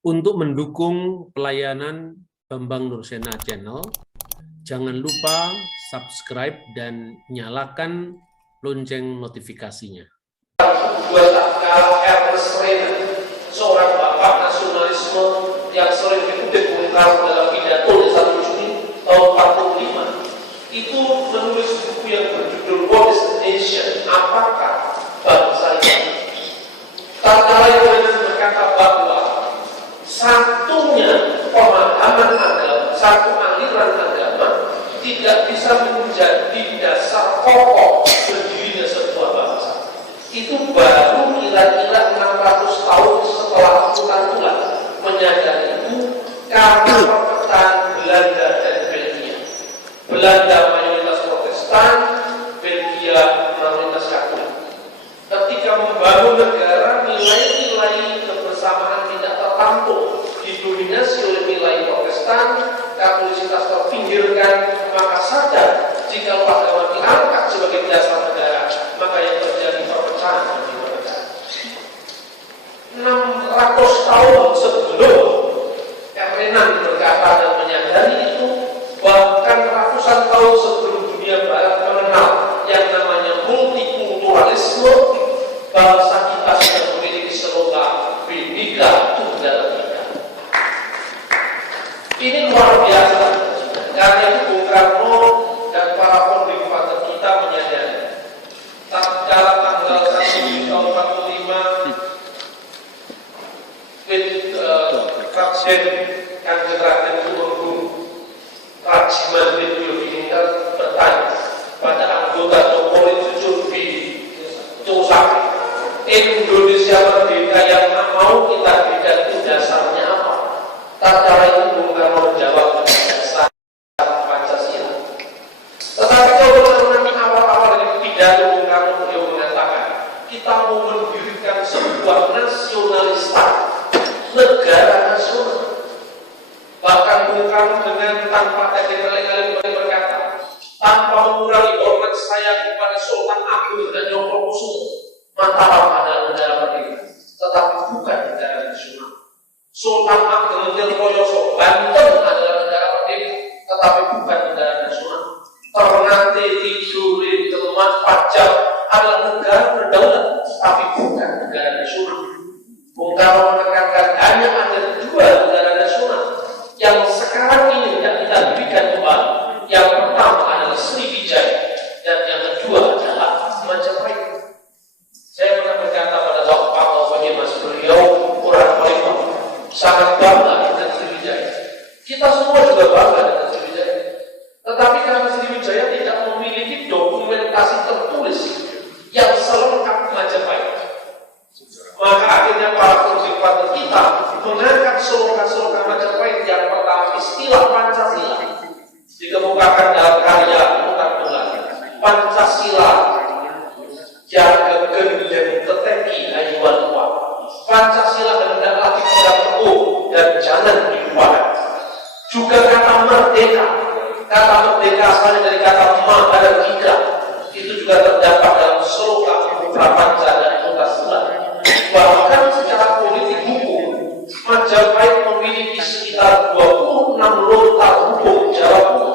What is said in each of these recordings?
Untuk mendukung pelayanan Bambang Nursena Channel, jangan lupa subscribe dan nyalakan lonceng notifikasinya. Buat Akal Ernest Renan, seorang bapak nasionalisme yang sering dibungkam dalam pidato di 1 Juni tahun 45, itu menulis buku yang berjudul What is the Nation? Apakah bangsa ini? Tatkala Renan berkata bahwa satunya pemahaman agama, satu aliran agama tidak bisa menjadi dasar pokok berdirinya sebuah bangsa. Itu baru kira-kira 600 tahun setelah Tuhan menyadari itu karena perpecahan Belanda dan Belgia. Belanda mayoritas Protestan, Belgia mayoritas Katolik. Ketika membangun negara, nilai-nilai kebersamaan tidak tertampung, didominasi oleh nilai Protestan, Katolisitas terpinggirkan, maka sadar jika agama diangkat sebagai dasar negara, maka yang terjadi perpecahan di negara. 600 tahun sebelum Renan berkata dan menyadari itu, bahkan ratusan tahun sebelum dunia barat mengenal yang namanya multikulturalisme, bangsa kita sudah memiliki slogan Bhinneka Tunggal Ika. Ini luar biasa, karena itu Bung Karno dan para pendiri kita menyadari tatkala tanggal 1 Juni tahun 45 Presiden Kanjeng Raden Tumenggung Rajiman Bidul bertanya pada anggota Jokowi jujur di Tusak, Indonesia merdeka yang mau kita beda itu dasarnya apa? Tatkala itu Bung Karno menjawab dasar Pancasila. Tetapi kalau mencermati awal-awal dari pidato Bung Karno, beliau mengatakan kita mau mendirikan sebuah nasionalisme, negara nasional. Bahkan Bung Karno dengan tanpa teknik-teknik berkata, tanpa mengurangi hormat saya kepada Sultan Agung dan Yokokusumo, Mataram adalah negara merdeka, tetapi bukan negara nasional. Sultan Agung Tirtoyoso, Banten adalah negara merdeka, tetapi bukan negara nasional. Ternate, Tidore, Demak, Pajang adalah negara berdaulat, tapi bukan negara nasional. Bung Karno menekankan hanya ada 2 negara nasional yang sekarang ini tidak kita berikan kembali. Yang pertama adalah Sriwijaya dan yang kedua adalah Majapahit. Saya pernah berkata pada waktu bagi Mas beliau kurang Palembang sangat bangga dengan Sriwijaya. Kita semua juga bangga dengan Sriwijaya. Tetapi karena Sriwijaya tidak memiliki dokumentasi tertulis yang selengkap Majapahit, maka akhirnya para konservator kita mengangkat slogan-slogan Majapahit. Yang pertama istilah Pancasila dikemukakan dalam karya Tutan Tulan. Pancasila jaga gendeng teteki hayuan tua. Pancasila hendaklah dipegang teguh dan jangan dilupakan. Juga kata merdeka. Kata merdeka asalnya dari kata ma dan tiga. Itu juga terdapat dalam slogan Prapanca dan Tutan Tulan. Bahkan secara politik hukum, Majapahit memiliki sekitar 26 lontar hukum Jawa kuno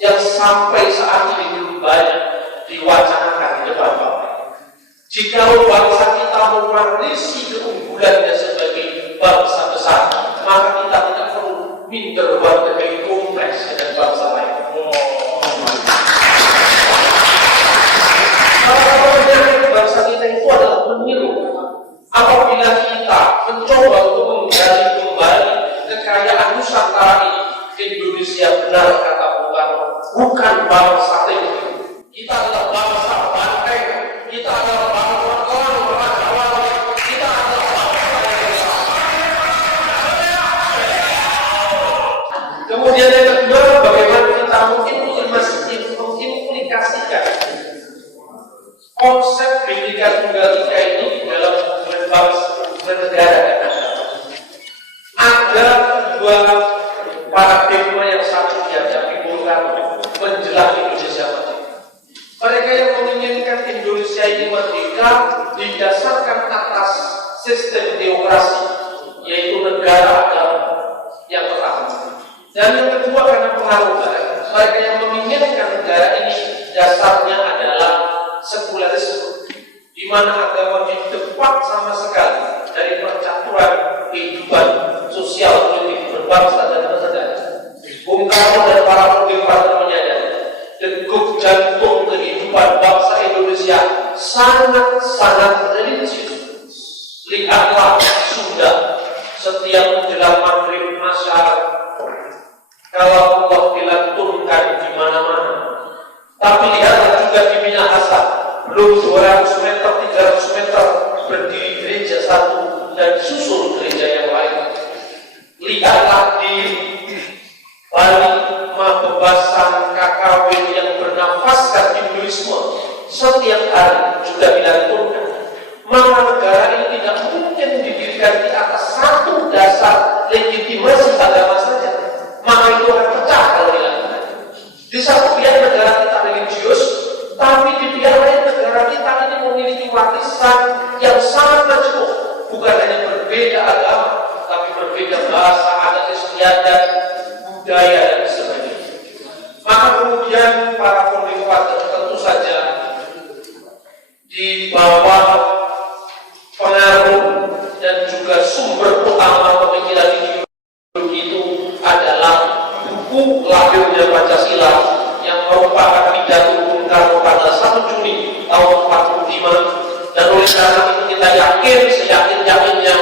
yang sampai saat ini belum banyak diwacanakan di depan Bapak. Jika bangsa kita mewarisi keunggulannya sebagai bangsa besar, maka kita tidak perlu minder berbagai kompleks dengan bangsa lain. Salah satu penyakit bangsa kita itu adalah meniru. Apabila kita mencoba untuk menggali kembali kekayaan Nusantara ini, Indonesia benar kata Bung Karno, bukan bangsa tinggi. Kita adalah bangsa banteng. Kita adalah bangsa orang, kita adalah bangsa yang besar. Kemudian yang kedua, bagaimana kita mengimplikasikan konsep Bhinneka Tunggal Ika ini di dalam bernegara. Ada 2 paradigma yang satu dihadapi Bung Karno menjelang Indonesia merdeka. Mereka yang menginginkan Indonesia ini merdeka didasarkan atas sistem teokrasi, yaitu negara agama yang pertama. Dan yang kedua karena pengaruh mereka yang menginginkan negara ini dasarnya adalah sekularisme, di mana agama didepak sama sekali dari percaturan kehidupan sosial politik berbangsa dan bernegara. Bung Karno dan para pemimpin menyadari degup jantung kehidupan bangsa Indonesia sangat-sangat religius. Lihatlah Sunda, setiap menjelang maghrib masyarakat kalau Allah dilantunkan di mana-mana. Tapi lihatlah juga di Minahasa, belum 200 meter, 300 meter berdiri gereja satu dan susul gereja yang lain. Lihatlah di Bali, Mabebasan, KKW yang bernafaskan Hinduisme setiap hari juga dilantunkan. Maka negara ini tidak mungkin didirikan di atas satu dasar legitimasi agama saja. Maka itu akan pecah kalau dilakukan. Di satu pihak negara kita religius, tapi di pihak lain negara kita ini memiliki warisan yang sangat cukup. Bukan hanya berbeda agama, tapi berbeda bahasa, adat istiadat, budaya dan sebagainya. Maka kemudian para founding father tentu saja di bawah pengaruh dan juga sumber utama pemikiran ideologi itu adalah buku lahirnya Pancasila yang merupakan pidato Bung Karno pada 1 Juni tahun 45. Dan oleh karena itu kita yakin, seyakin-yakinnya,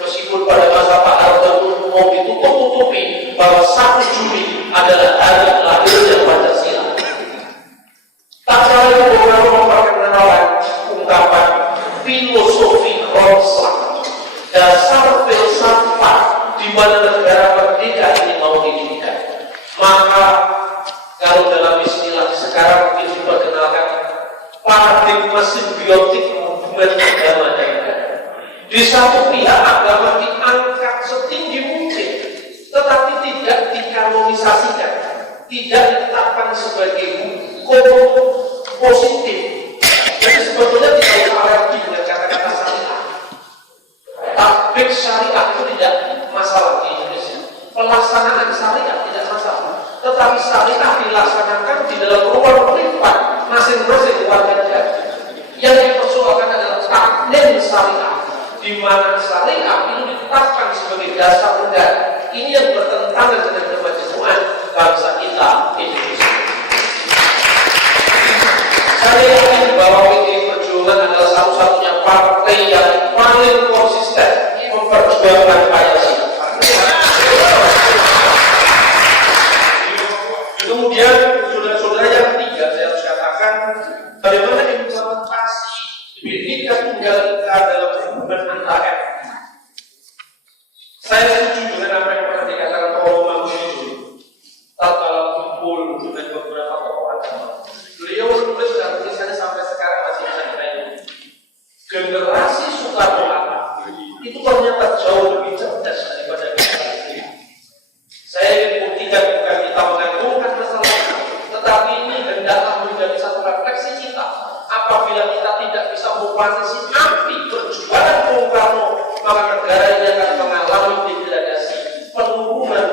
meskipun pada masa Pak Harto mau ditutup-tutupi bahwa 1 Juni adalah hari lahirnya Pancasila. Tak salah itu Bung Karno memperkenalkan ungkapan filosofi Rosa, dasar filsafat di mana negara merdeka ini mau didirikan. Maka kalau dalam istilah sekarang mungkin diperkenalkan paradigma simbiotik hubungan agama dan negara. Di satu pihak agama diangkat setinggi mungkin, tetapi tidak dikanonisasikan, tidak ditetapkan sebagai hukum positif. Jadi sebetulnya tidak ada alergi dengan kata-kata syariah. Tatbik syariah itu tidak masalah di Indonesia. Pelaksanaan syariah tidak masalah. Tetapi syariah dilaksanakan di dalam ruang privat masing-masing warga negara. Yang dipersoalkan adalah taklim syariah, di mana syariah itu ditetapkan sebagai dasar negara. Ini yang bertentangan dengan kemajuan bangsa kita Indonesia. Saya yakin bahwa PDI Perjuangan adalah satu-satunya partai yang paling konsisten memperjuangkan Pancasila. Kemudian saudara-saudara yang ketiga saya harus katakan bagaimana implementasi Bhinneka Tunggal Ika dalam hubungan antar etnis. Saya setuju dengan apa yang pernah dikatakan Paul Mangkunisuli tatkala kumpul dengan beberapa tokoh agama. Beliau menulis dan tulisannya sampai sekarang masih bisa kita ingat. Generasi Soekarno-Hatta itu ternyata jauh lebih cerdas daripada kita. Saya ingin buktikan bukan kita mengagungkan masalah, tetapi ini hendaklah menjadi satu refleksi kita. Apabila kita tidak bisa mewarisi api perjuangan Bung Karno, maka negara ini akan mengalami degradasi, penurunan.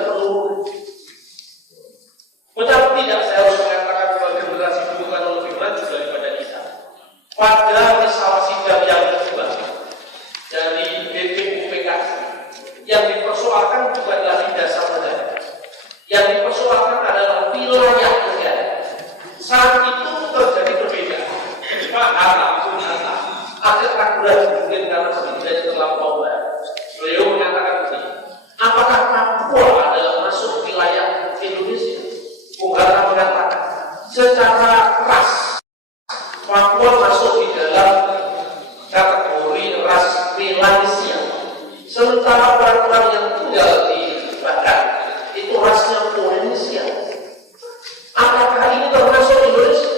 Betapa tidak saya harus mengatakan bahwa generasi Bung Karno lebih maju daripada kita. Pada risalah sidang yang kedua dari BPUPKI, yang dipersoalkan bukanlah dasar negara, yang dipersoalkan adalah wilayah negara. Saat itu terjadi perbedaan. Pak Hatta, agak ragu-ragu mungkin karena setidaknya terlampau barat. Beliau mengatakan begini, apakah Papua adalah masuk wilayah Indonesia? Bung Hatta mengatakan secara ras Papua masuk di dalam kategori ras Melanesia, sementara orang-orang yang tinggal di Batak itu rasnya Polynesia. Apakah ini termasuk Indonesia?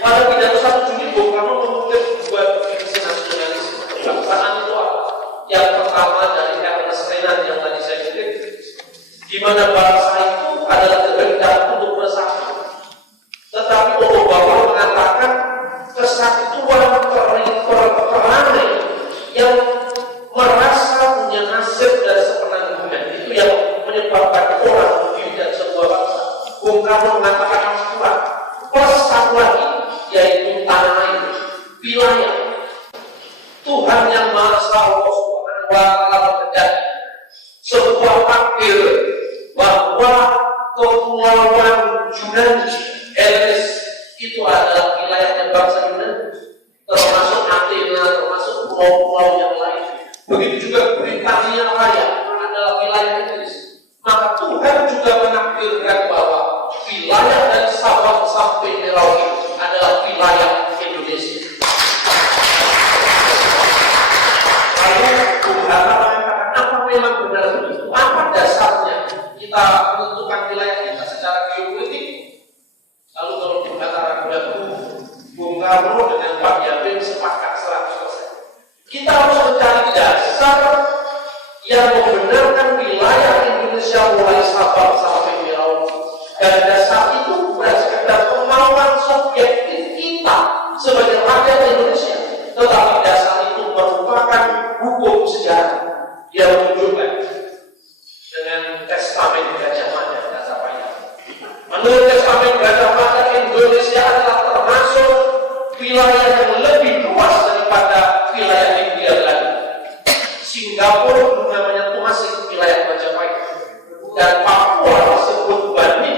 Pada pidato 1 Juni Bung Karno mengutip dua definisi nasionalisme. Kebangsaan itu apa? Yang pertama dari Ernest Renan yang tadi saya kutip, di mana bangsa itu adalah kehendak untuk bersatu. Tetapi Otto Bauer mengatakan kesatuan perangai yang merasa punya nasib Karno mengatakan yang kuat, plus satu lagi, yaitu tanah air, wilayah. Tuhan yang Maha Esa Allah Subhanahu wa Ta'ala berkehendak sebuah takdir bahwa kepulauan Yunani, Hellenis itu adalah wilayahnya bangsa Yunani, termasuk Athena, termasuk pulau-pulau yang lain. Begitu juga Britania Raya adalah wilayah Inggris. Maka Tuhan juga menakdirkan bahwa wilayah dari Sabang sampai Merauke adalah wilayah Indonesia. Lalu Tuhan mengatakan apa memang benar begitu? Apa dasarnya kita menentukan wilayah kita secara geopolitik? Lalu kalau berbicara ragu-ragu, Bung Karno dengan Pak Yabin sepakat 100%. Kita harus mencari dasar yang membenarkan wilayah Indonesia mulai Sabang sampai Merauke. Dan dasar itu bukan sekedar kemauan subjektif kita sebagai rakyat Indonesia, tetapi dasar itu merupakan hukum sejarah yang menunjukkan dengan testamen Gajah Mada dasar payah. Menurut testamen Gajah Mada, Indonesia adalah termasuk wilayah yang lebih luas daripada wilayah India Belanda. Singapura dulu namanya itu masih wilayah Majapahit, dan Papua disebut Bani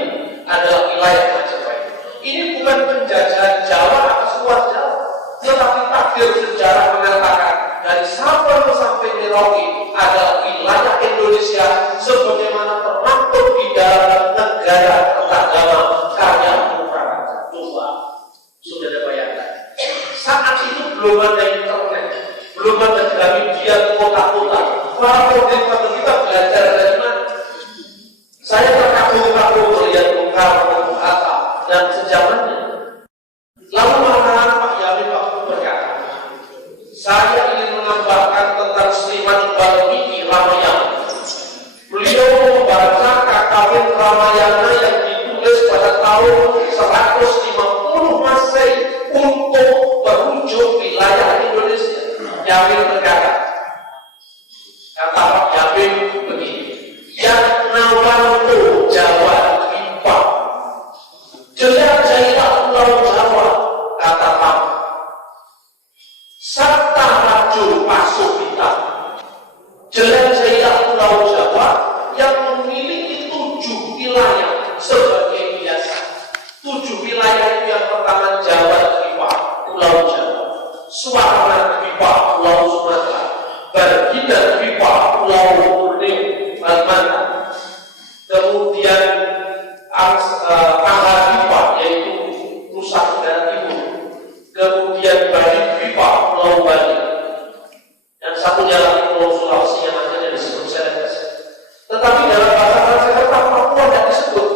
adalah wilayah Majapahit. Ini bukan penjajahan Jawa atas luar Jawa, tetapi takdir sejarah mengatakan dari Sabang sampai Merauke adalah wilayah Indonesia sebagaimana termaktub di dalam negara tetangga karya Prakarsa. Coba saudara bayangkan, saat itu belum ada internet, belum ada Gramedia kota-kota. Para pemerintah kita belajar dari mana? Saya terkagum-kagum melihat Bung Karno, Bung Hatta, dan sejamannya. Lalu anak-anak Pak Yamin waktu berkata, saya ingin menambahkan tentang Sriman Balmiki Ramayana. Beliau membaca kakawin Ramayana yang ditulis pada tahun 150 Masehi untuk merujuk wilayah Indonesia. Yamin berkata, kata Pak Yamin begini, yang nawanto Jawa Ipa, jelajahilah pulau Jawa, kata Pak. Serta Rajo Pasukita, jelajahilah pulau Jawa yang memiliki 7 wilayah sebagai biasa. 7 wilayah itu yang pertama Jawa Ipa, Pulau Jawa, Sumatera Ipa, Pulau Sumatera, Bargina Ipa, Pulau Borneo, Kalimantan. Kemudian Angga Ipa, yaitu Nusa Tenggara Timur. Kemudian Bali Ipa, Pulau Bali. Dan satunya lagi Pulau Sulawesi yang akhirnya disebut Celebes. Tetapi dalam bahasa Transjakarta Papua tidak disebut,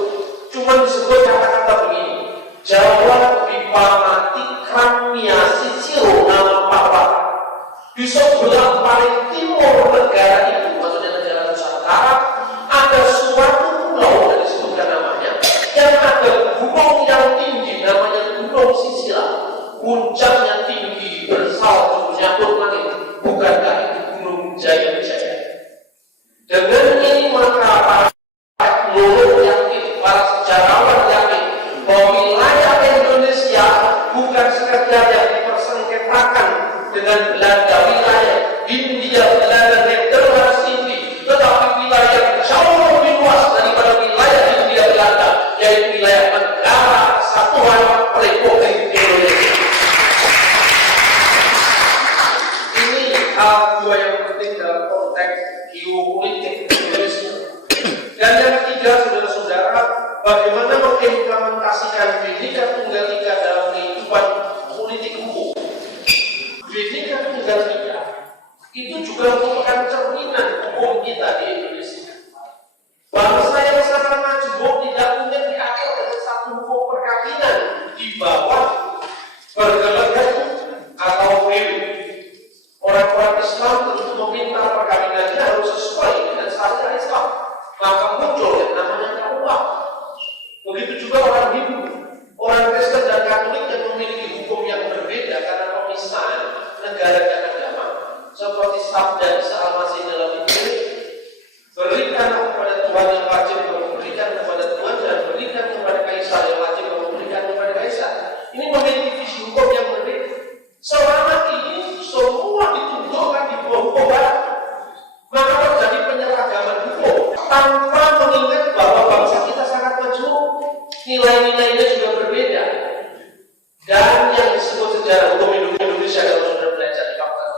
cuma disebut kata-kata begini: Jawa Ipa Mati Kramia Siciro nama Papua. Di sebelah paling timur negara itu, maksudnya negara Nusantara, ada suatu pulau yang disebutkan namanya, yang ada gunung yang tinggi, namanya Gunung Sisila. Puncaknya tinggi, bersalju, menyambut langit. Bukankah itu Gunung Jaya-Jaya? Dengan ini maka para teknolog yakin, para sejarawan yakin bahwa wilayah Indonesia bukan sekedar yang dipersengketakan dengan Belanda, wilayah Hindia Belanda, Nederland, Sindi, tetapi wilayah yang jauh lebih luas daripada wilayah Hindia Belanda, yaitu wilayah negara kesatuan Republik Indonesia. Ini hal dua yang penting dalam konteks geopolitik Indonesia. Dan yang ketiga, saudara-saudara, bagaimana mengimplementasikan Bhinneka Tunggal Ika dalam kehidupan politik hukum. Bhinneka Tunggal Ika itu juga merupakan cerminan hukum kita di Indonesia. Bangsa yang sangat maju tidak punya diatur dengan satu hukum perkawinan di bawah pergelaran atau PU. Orang-orang Islam tentu meminta perkawinannya harus sesuai dengan syariat Islam. Maka muncul yang namanya KUA. Begitu juga orang Hindu, orang Kristen dan Katolik yang memiliki hukum yang berbeda karena pemisahan negara dan agama. Seperti sabda Isa Al-Masih dalam Injil, berikan kepada Tuhan yang wajib, berikan kepada Tuhan dan berikan kepada Kaisar nilai-nilainya juga berbeda. Dan yang disebut sejarah hukum Indonesia kalau sudah belajar di fakultas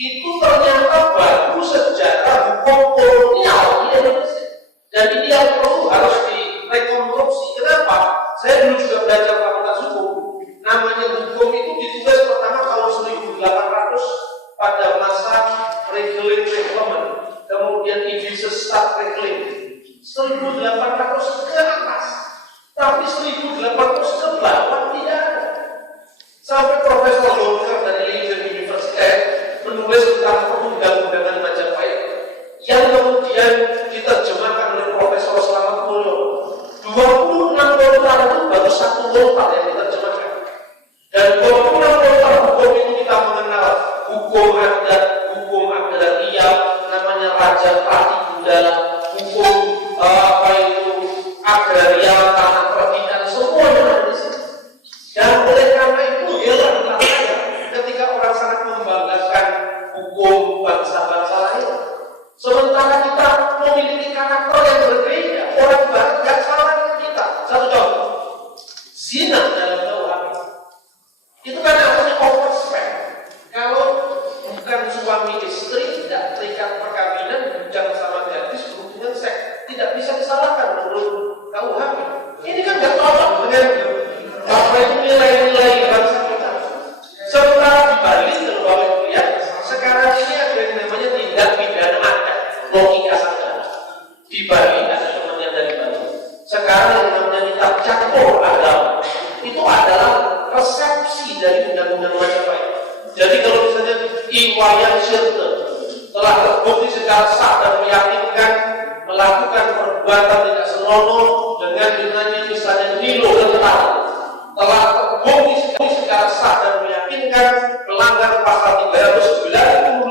itu ternyata baru sejarah hukum kolonial di Indonesia. Dan ini yang perlu harus direkonstruksi. Kenapa? Saya dulu juga belajar fakultas hukum. Namanya hukum itu ditulis pertama tahun 1800 pada masa Regeling Reglement. Kemudian Indices Start Regeling 1800 ke atas. Tapi 1800 ke bawah tidak ada. Sampai Profesor Lonker dari Leiden University menulis tentang perundang-undangan Majapahit yang kemudian diterjemahkan oleh Profesor Slamet Mulyono. 26 nota itu baru satu nota yang diterjemahkan. Dan 26 nota hukum itu kita mengenal hukum adat, hukum agraria, namanya Raja Pratigundala, hukum agraria, tanah perdikan, semuanya ada di sini. Dan oleh karena itu heranlah saya ketika orang sangat membanggakan hukum bangsa-bangsa lain. Sementara kita memiliki karakter yang berbeda. Orang barat tidak salah dengan kita. Satu contoh, zina dalam KUHP itu kan namanya overspend. Kalau bukan suami istri, tidak terikat perkawinan, bujang sama gadis, berhubungan seks, tidak bisa disalahkan menurut KUHP. Ini kan nggak cocok dengan apa itu nilai-nilai bangsa kita. Sementara di Bali, kalau Bapak lihat, sekarang ini ada yang namanya tindak pidana adat, logika sangka. Di Bali ada temannya dari Bali. Sekarang yang namanya kitab campur agama itu adalah resepsi dari undang-undang Majapahit. Jadi kalau misalnya Iwayan Sirte telah terbukti secara sah dan meyakinkan melakukan perbuatan tidak senonoh dengan misalnya Nilo Lentang, telah terbukti secara sah dan meyakinkan melanggar pasal 395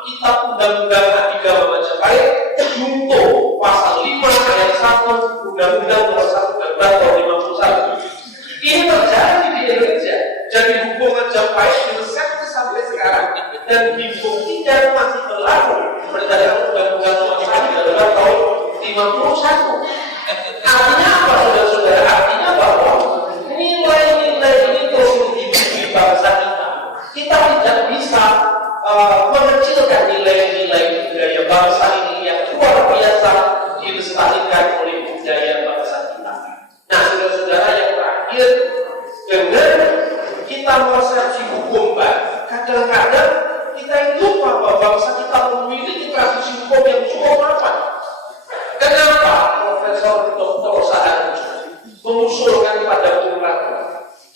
Kitab Undang-Undang Agama Majapahit junto pasal 5 ayat 1 Undang-Undang Nomor 1 tahun 51. Ini terjadi di Indonesia. Jadi hukum Majapahit diresepsi sampai sekarang dan dibuktikan masih berlaku berdasarkan Undang-Undang Nomor 1 tahun 51. Artinya apa, saudara-saudara? Artinya bahwa nilai-nilai ini terus dihidup di bangsa kita. Kita tidak bisa mengecilkan nilai-nilai budaya bangsa ini yang luar biasa dilestarikan oleh budaya bangsa kita. Nah, saudara-saudara, yang terakhir, dengan kita meresepsi hukum baik, kadang-kadang kita lupa bahwa bangsa kita memiliki tradisi hukum yang cukup mapan. Kenapa Profesor Dr. Saharjo mengusulkan pada Bung Karno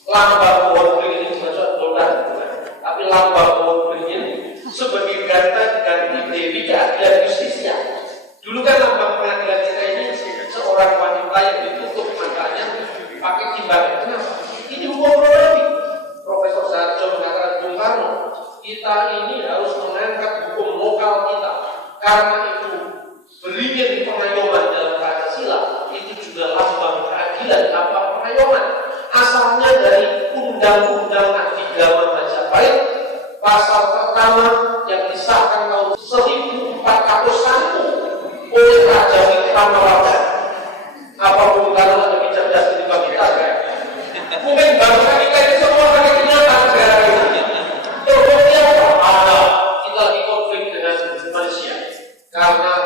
lambang pohon beringin ini bukan suatu dolar, tapi lambang pohon beringin sebagai ganti Dewi Keadilan Justisnya. Dulu kan lambang pengadilan kita ini seorang wanita yang ditutup matanya pakai timbangan. Kenapa? Ini hukum politik. Profesor Saharjo mengatakan, Bung Karno, kita ini harus mengangkat hukum lokal kita. Karena itu beringin pengayoman dalam Pancasila itu juga lambang keadilan, lambang pengayoman. Asalnya dari Undang-Undang Agama Majapahit pasal pertama yang disahkan tahun 1401 oleh Raja Wikramawati. Apa Bung Karno lebih cerdas daripada kita? Mungkin bangsa kita ini semua pakai kenyataan negara ini. Terbukti apa? Ada kita lagi konflik dengan Malaysia karena